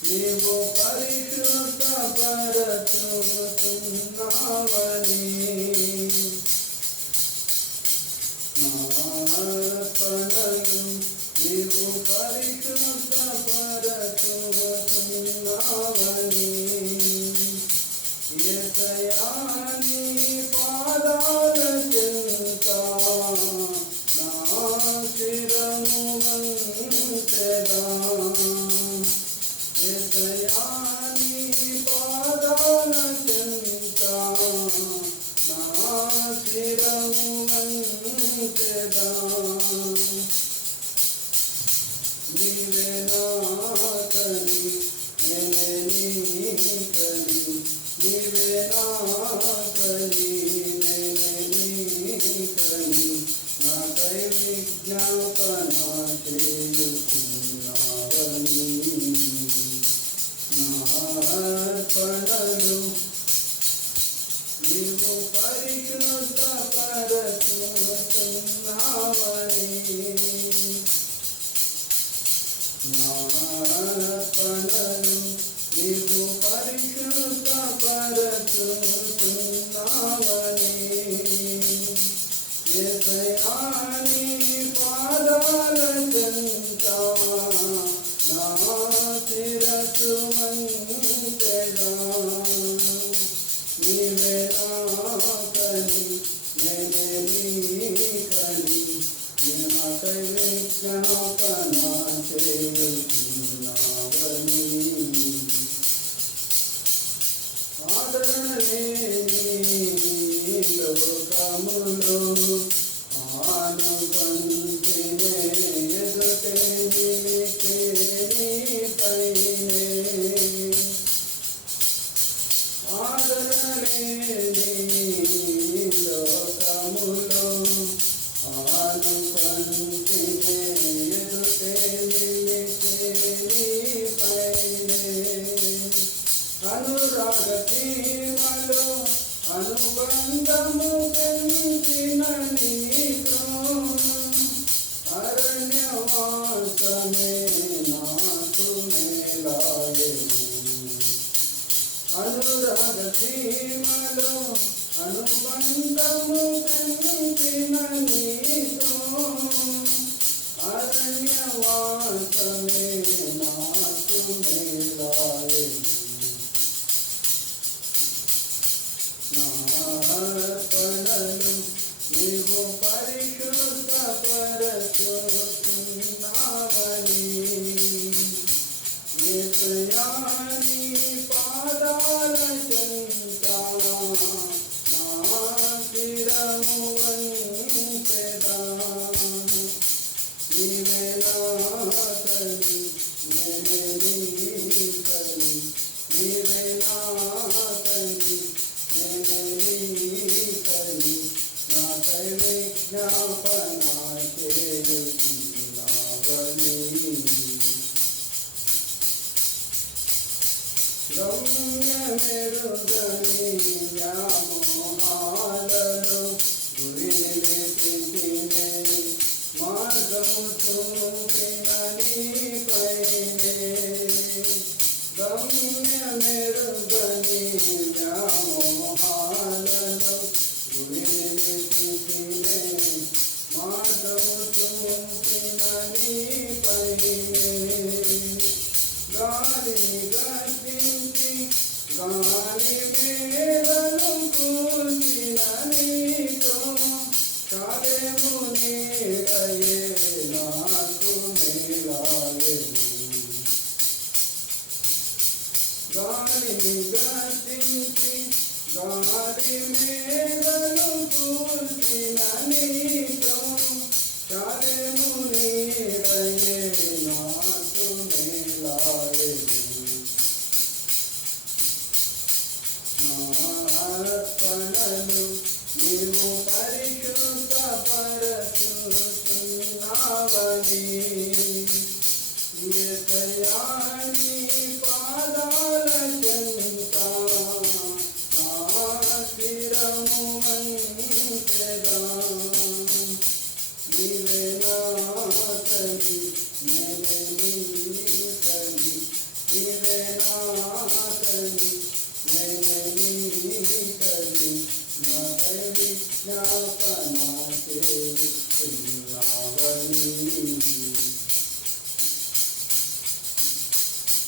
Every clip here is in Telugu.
నీవు పరిశుద్ధ పరచుతున్నావని నీవు పరిశుద్ధ పరచుతున్నావని ఎసయాని তুমি কেন নিবে না i Hare Krishna. Parashara चले मुनि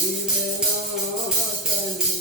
Even a hot